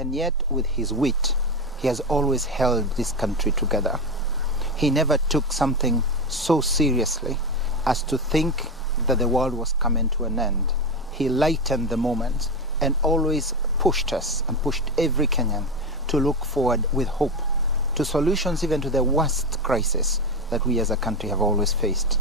and yet with his wit, he has always held this country together. He never took something so seriously as to think that the world was coming to an end. He lightened the moment and always pushed us and pushed every Kenyan to look forward with hope to solutions even to the worst crisis that we as a country have always faced.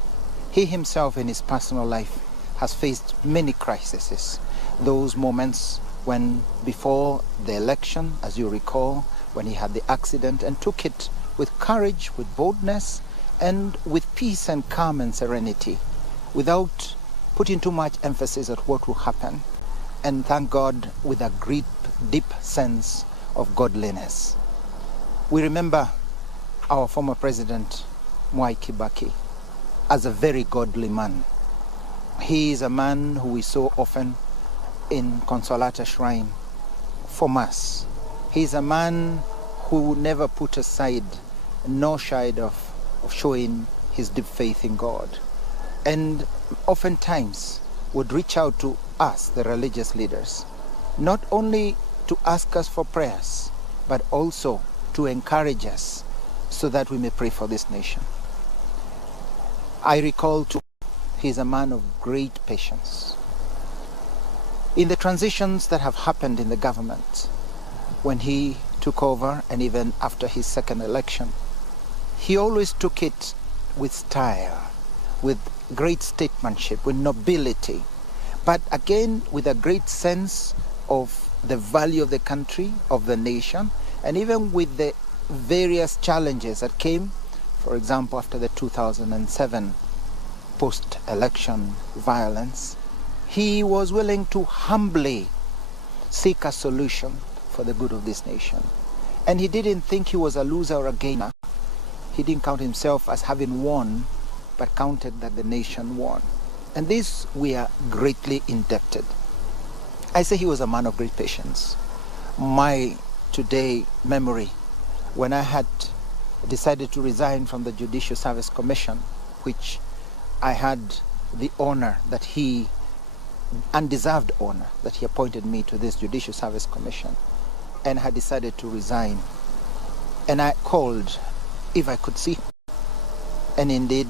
He himself in his personal life has faced many crises. Those moments when before the election, as you recall, when he had the accident and took it with courage, with boldness, and with peace and calm and serenity, without putting too much emphasis at what will happen. And thank God, with a great, deep sense of godliness. We remember our former president, Mwai Kibaki, as a very godly man. He is a man who we saw often in Consolata Shrine for Mass. He is a man who never put aside, nor shied of showing his deep faith in God. And oftentimes would reach out to us, the religious leaders, not only to ask us for prayers, but also to encourage us so that we may pray for this nation. I recall too, he is a man of great patience. In the transitions that have happened in the government, when he took over and even after his second election, he always took it with style, with great statesmanship, with nobility, but again with a great sense of the value of the country, of the nation, and even with the various challenges that came, for example, after the 2007 post-election violence, he was willing to humbly seek a solution for the good of this nation. And he didn't think he was a loser or a gainer. He didn't count himself as having won, but counted that the nation won. And this we are greatly indebted. I say he was a man of great patience. My today memory, when I had decided to resign from the Judicial Service Commission, which I had the honor that he, undeserved honor, that he appointed me to this Judicial Service Commission, and had decided to resign. And I called if I could see him. And indeed,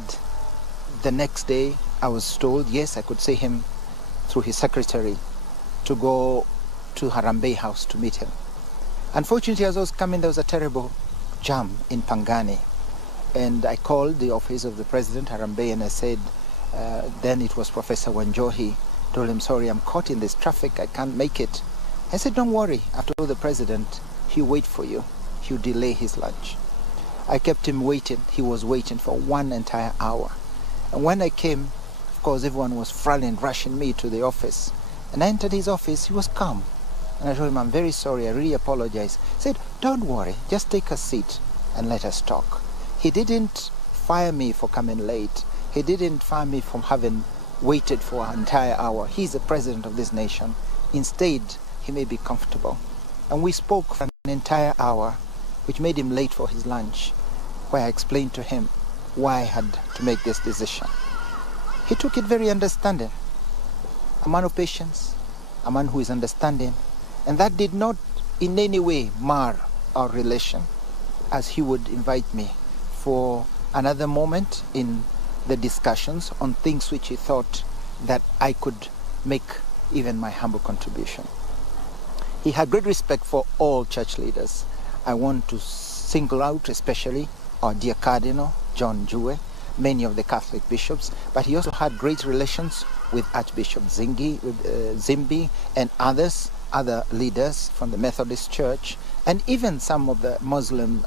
the next day I was told, yes, I could see him through his secretary to go to Harambee House to meet him. Unfortunately, as I was coming, there was a terrible jam in Pangani. And I called the office of the president, Harambee, and I said, then it was Professor Wanjohi, told him, sorry, I'm caught in this traffic, I can't make it. I said, don't worry, after all, the president, he'll wait for you. He'll delay his lunch. I kept him waiting. He was waiting for 1 entire hour. And when I came, of course, everyone was rushing me to the office. And I entered his office, he was calm. And I told him, I'm very sorry, I really apologize. He said, don't worry, just take a seat and let us talk. He didn't fire me for coming late. He didn't fire me from having waited for an entire hour. He's the president of this nation. Instead, he made me comfortable. And we spoke for an entire hour, which made him late for his lunch, where I explained to him why I had to make this decision. He took it very understanding. A man of patience, a man who is understanding, and that did not in any way mar our relation, as he would invite me for another moment in the discussions on things which he thought that I could make even my humble contribution. He had great respect for all church leaders. I want to single out especially our dear Cardinal, John Jue, many of the Catholic bishops, but he also had great relations with Archbishop Zimbi and other leaders from the Methodist Church, and even some of the Muslim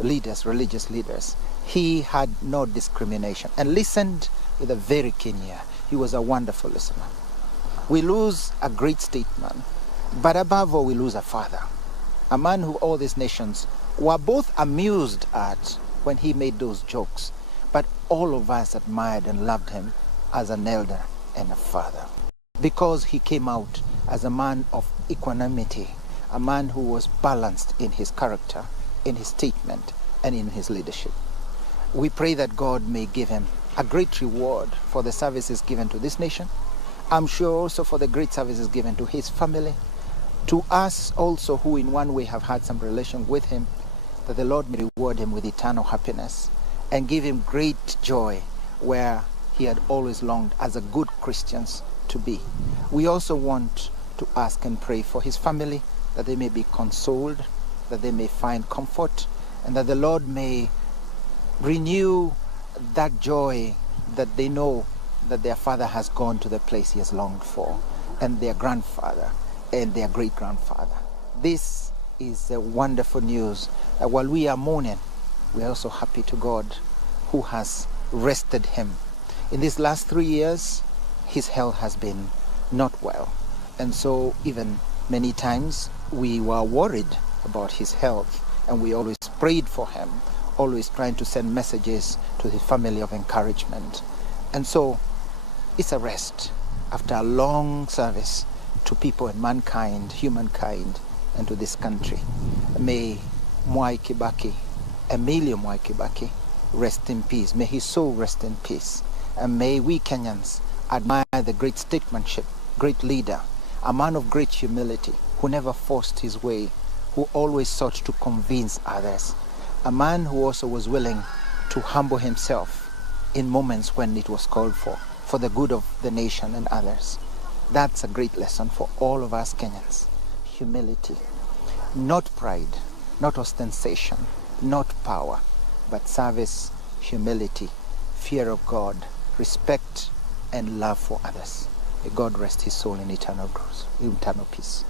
leaders, religious leaders. He had no discrimination and listened with a very keen ear. He was a wonderful listener. We lose a great statesman, but above all, we lose a father, a man who all these nations were both amused at when he made those jokes, but all of us admired and loved him as an elder and a father, because he came out as a man of equanimity, a man who was balanced in his character, in his statement, and in his leadership. We pray that God may give him a great reward for the services given to this nation. I'm sure also for the great services given to his family, To us also, who in one way have had some relation with him, that the Lord may reward him with eternal happiness and give him great joy where he had always longed as a good Christian to be. We also want to ask and pray for his family, that they may be consoled, that they may find comfort, and that the Lord may renew that joy that they know that their father has gone to the place he has longed for, and their grandfather and their great-grandfather. This is wonderful news. While we are mourning, we are also happy to God who has rested him. In these last 3 years, his health has been not well. And so even many times we were worried about his health, and we always prayed for him, always trying to send messages to his family of encouragement. And so it's a rest after a long service to people and mankind, humankind, and to this country. May Mwai Kibaki, Emilio Mwai Kibaki, rest in peace. May his soul rest in peace. And may we Kenyans admire the great statesmanship, great leader, a man of great humility, who never forced his way, who always sought to convince others, a man who also was willing to humble himself in moments when it was called for the good of the nation and others. That's a great lesson for all of us Kenyans. Humility, not pride, not ostentation, not power, but service, humility, fear of God, respect, and love for others. May God rest his soul in eternal peace.